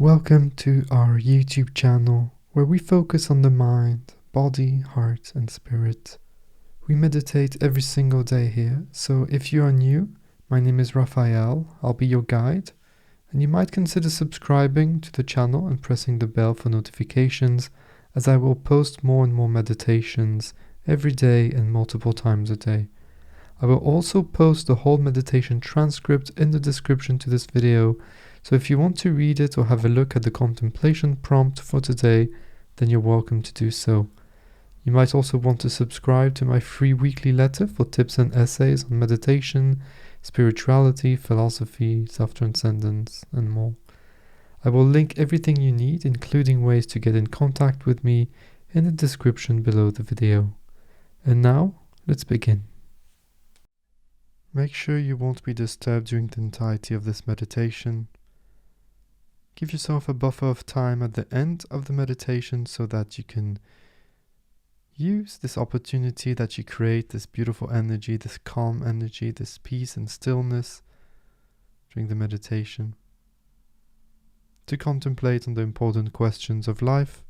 Welcome to our YouTube channel where we focus on the mind, body, heart and spirit. We meditate every single day here, so if you are new, my name is Raphael, I'll be your guide, and you might consider subscribing to the channel and pressing the bell for notifications, as I will post more and more meditations every day and multiple times a day. I will also post the whole meditation transcript in the description to this video, so if you want to read it or have a look at the contemplation prompt for today, then you're welcome to do so. You might also want to subscribe to my free weekly letter for tips and essays on meditation, spirituality, philosophy, self-transcendence, and more. I will link everything you need, including ways to get in contact with me, in the description below the video. And now, let's begin. Make sure you won't be disturbed during the entirety of this meditation. Give yourself a buffer of time at the end of the meditation so that you can use this opportunity that you create, this beautiful energy, this calm energy, this peace and stillness during the meditation, to contemplate on the important questions of life,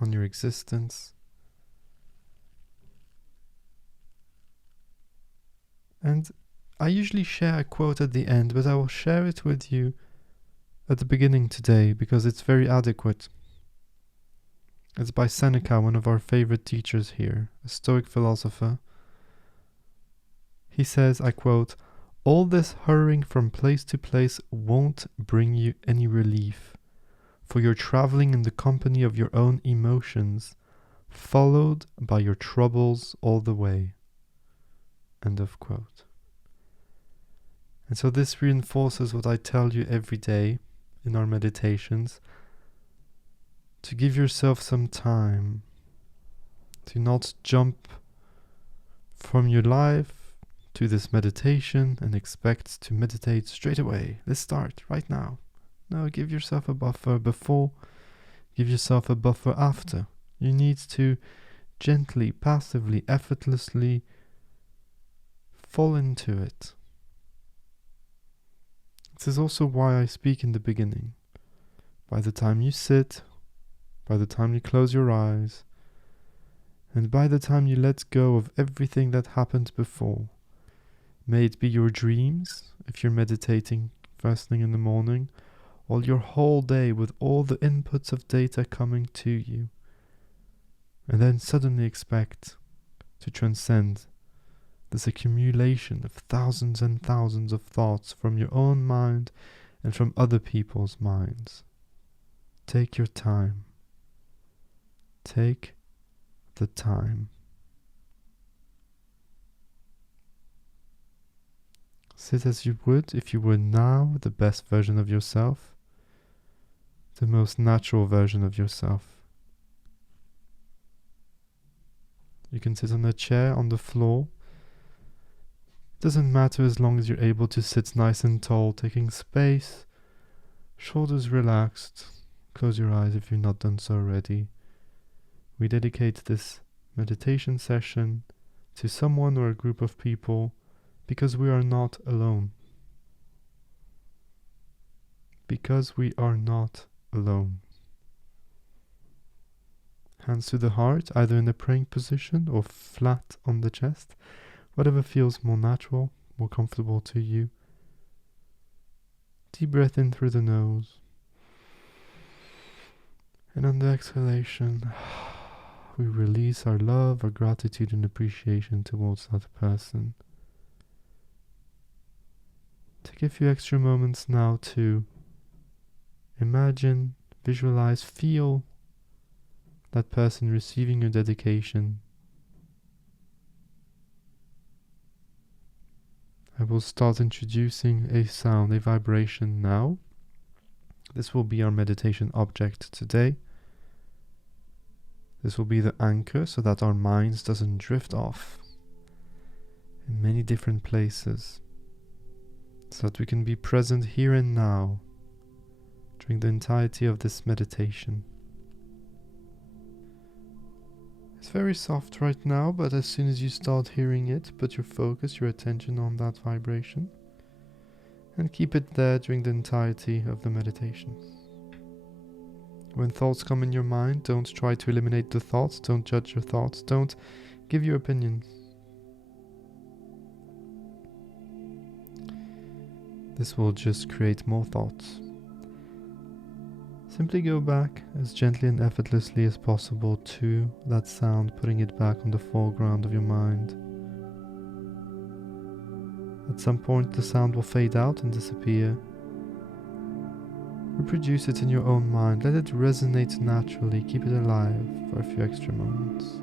on your existence. And I usually share a quote at the end, but I will share it with you at the beginning today because it's very adequate. It's by Seneca, one of our favorite teachers here, a stoic philosopher. He says, I quote, "All this hurrying from place to place won't bring you any relief, for you're traveling in the company of your own emotions, followed by your troubles all the way." End of quote. And so this reinforces what I tell you every day in our meditations, to give yourself some time, to not jump from your life to this meditation and expect to meditate straight away. Let's start right now. No, give yourself a buffer before, give yourself a buffer after. You need to gently, passively, effortlessly fall into it. This is also why I speak in the beginning. By the time you sit, by the time you close your eyes, and by the time you let go of everything that happened before, may it be your dreams, if you're meditating first thing in the morning, or your whole day with all the inputs of data coming to you, and then suddenly expect to transcend this accumulation of thousands and thousands of thoughts from your own mind and from other people's minds. Take your time. Take the time. Sit as you would if you were now the best version of yourself, the most natural version of yourself. You can sit on a chair, on the floor. Doesn't matter as long as you're able to sit nice and tall, taking space, shoulders relaxed. Close your eyes if you've not done so already. We dedicate this meditation session to someone or a group of people because we are not alone. Because we are not alone. Hands to the heart, either in a praying position or flat on the chest. Whatever feels more natural, more comfortable to you. Deep breath in through the nose. And on the exhalation, we release our love, our gratitude and appreciation towards that person. Take a few extra moments now to imagine, visualize, feel that person receiving your dedication. I will start introducing a sound, a vibration now. This will be our meditation object today. This will be the anchor so that our minds doesn't drift off in many different places, so that we can be present here and now during the entirety of this meditation. It's very soft right now, but as soon as you start hearing it, put your focus, your attention on that vibration and keep it there during the entirety of the meditation. When thoughts come in your mind, don't try to eliminate the thoughts, don't judge your thoughts, don't give your opinions. This will just create more thoughts. Simply go back as gently and effortlessly as possible to that sound, putting it back on the foreground of your mind. At some point the sound will fade out and disappear. Reproduce it in your own mind, let it resonate naturally, keep it alive for a few extra moments.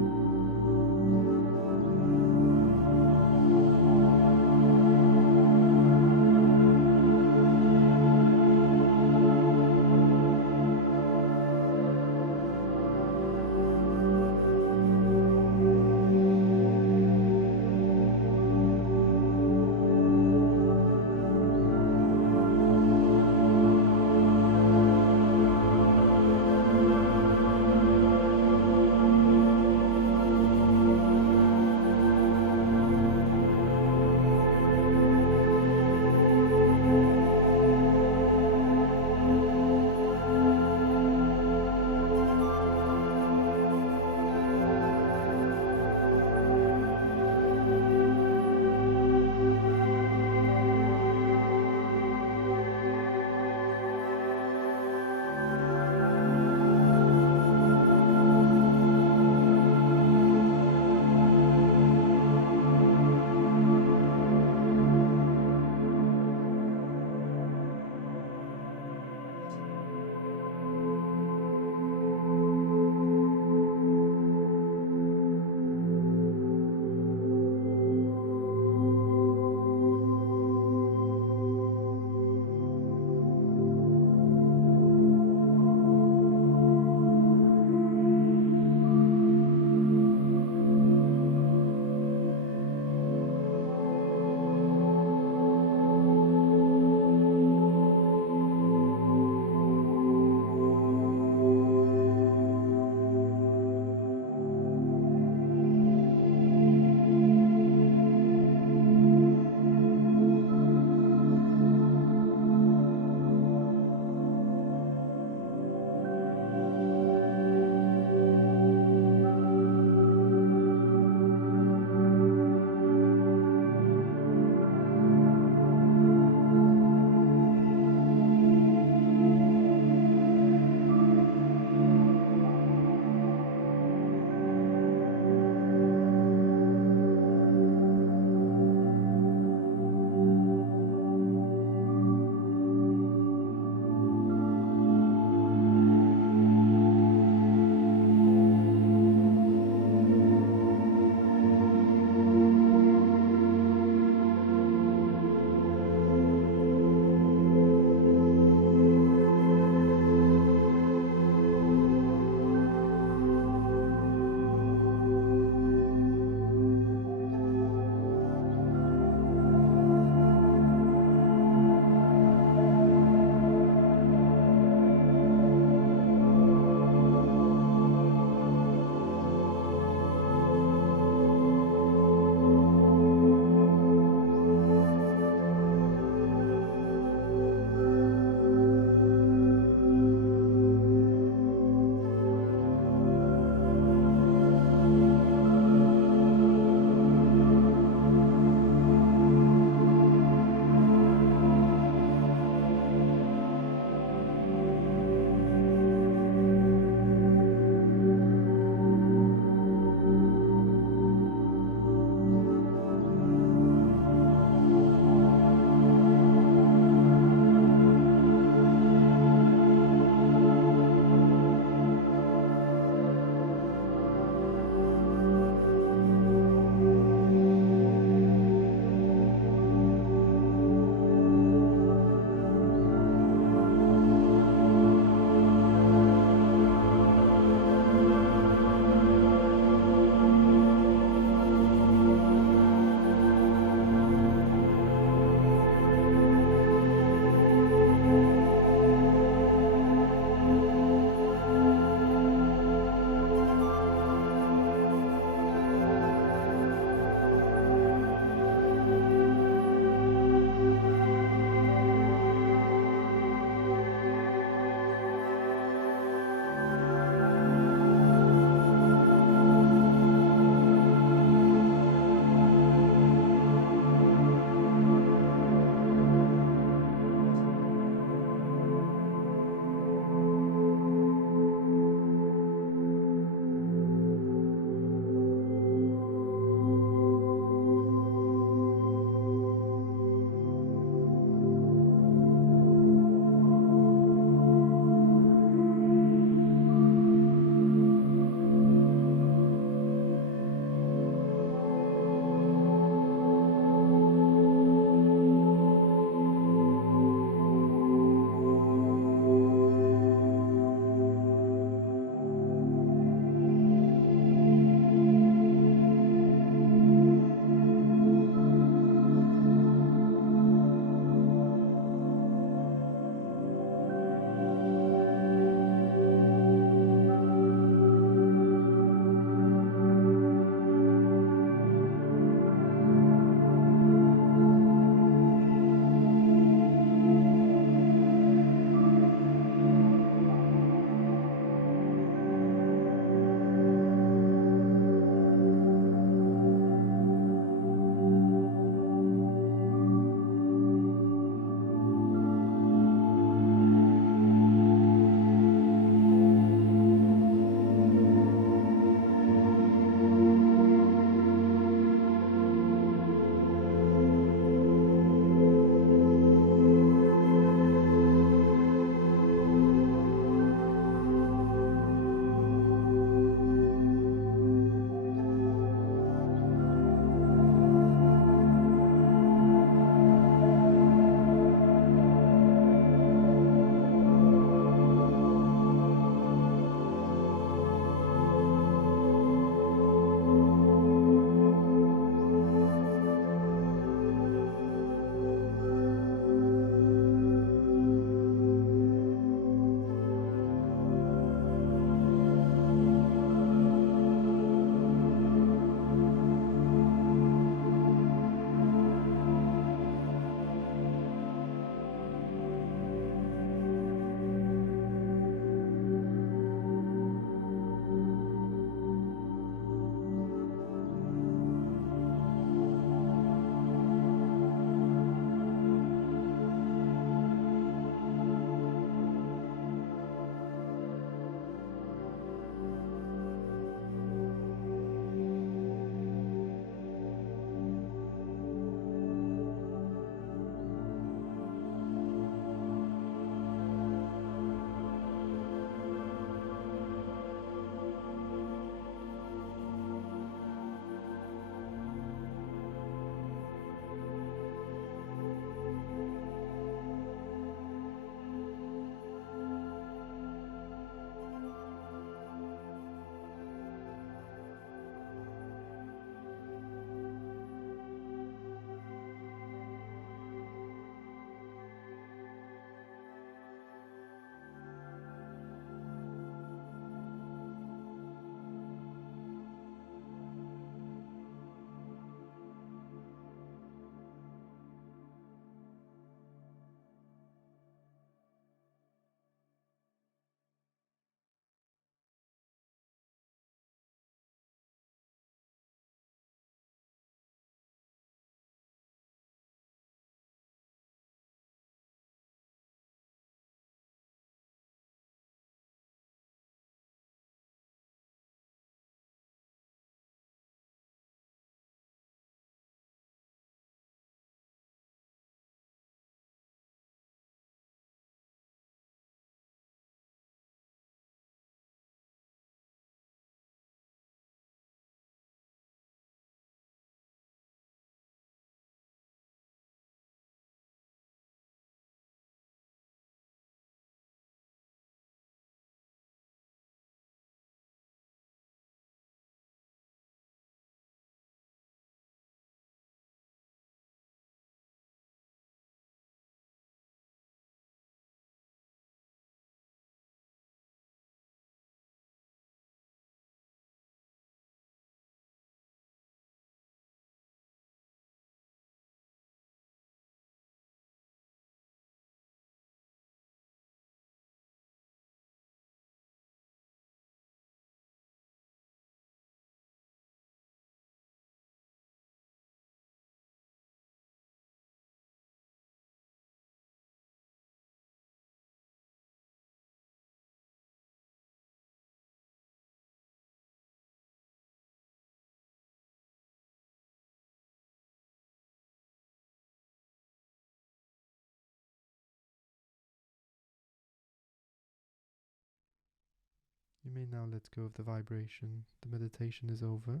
may now let go of the vibration. The meditation is over.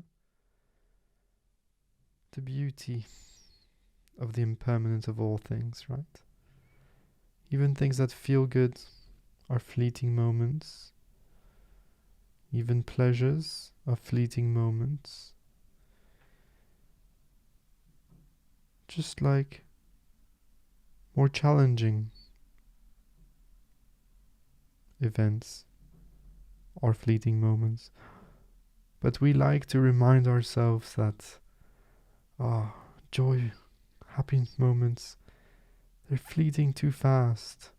The beauty of the impermanence of all things, right? Even things that feel good are fleeting moments. Even pleasures are fleeting moments. Just like more challenging events are fleeting moments. But we like to remind ourselves that joy, happy moments, they're fleeting too fast.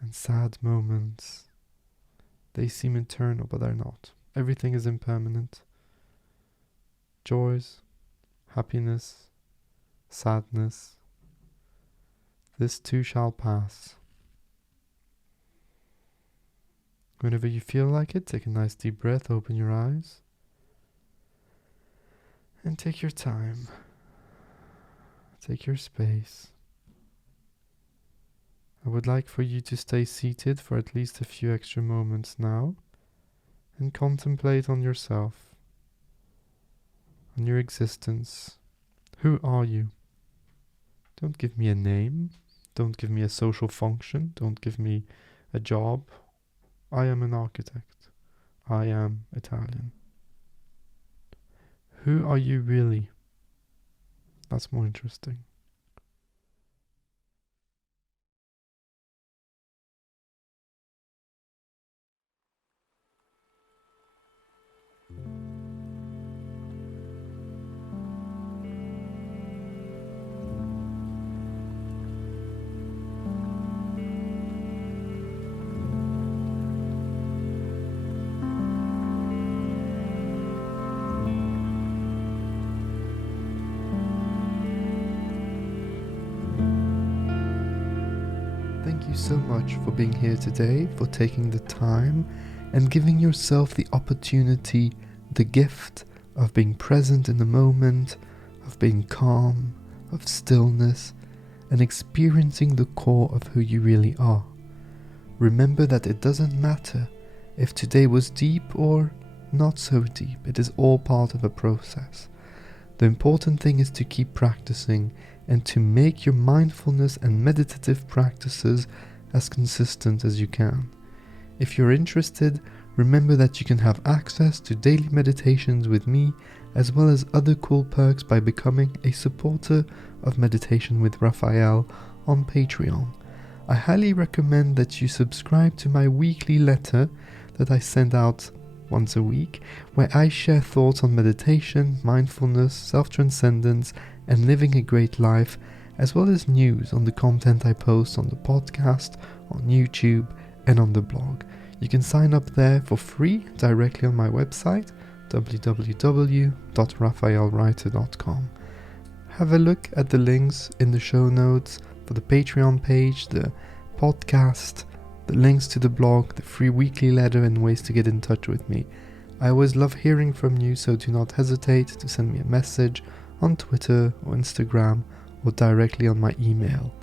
And sad moments, they seem eternal, but they're not. Everything is impermanent. Joys, happiness, sadness, this too shall pass. Whenever you feel like it, take a nice deep breath, open your eyes, and take your time. Take your space. I would like for you to stay seated for at least a few extra moments now and contemplate on yourself, on your existence. Who are you? Don't give me a name. Don't give me a social function. Don't give me a job. I am an architect. I am Italian. Who are you really? That's more interesting. Thank you so much for being here today, for taking the time and giving yourself the opportunity, the gift of being present in the moment, of being calm, of stillness, and experiencing the core of who you really are. Remember that it doesn't matter if today was deep or not so deep. It is all part of a process. The important thing is to keep practicing and to make your mindfulness and meditative practices as consistent as you can. If you're interested, remember that you can have access to daily meditations with me, as well as other cool perks by becoming a supporter of Meditation with Raphael on Patreon. I highly recommend that you subscribe to my weekly letter that I send out once a week, where I share thoughts on meditation, mindfulness, self-transcendence, and living a great life, as well as news on the content I post on the podcast, on YouTube, and on the blog. You can sign up there for free directly on my website, www.raphaelreiter.com. Have a look at the links in the show notes for the Patreon page, the podcast, the links to the blog, the free weekly letter, and ways to get in touch with me. I always love hearing from you, so do not hesitate to send me a message on Twitter or Instagram or directly on my email.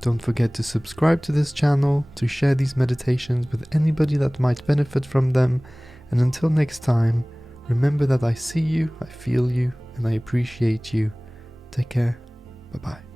Don't forget to subscribe to this channel, to share these meditations with anybody that might benefit from them, and until next time, remember that I see you, I feel you, and I appreciate you. Take care. Bye-bye.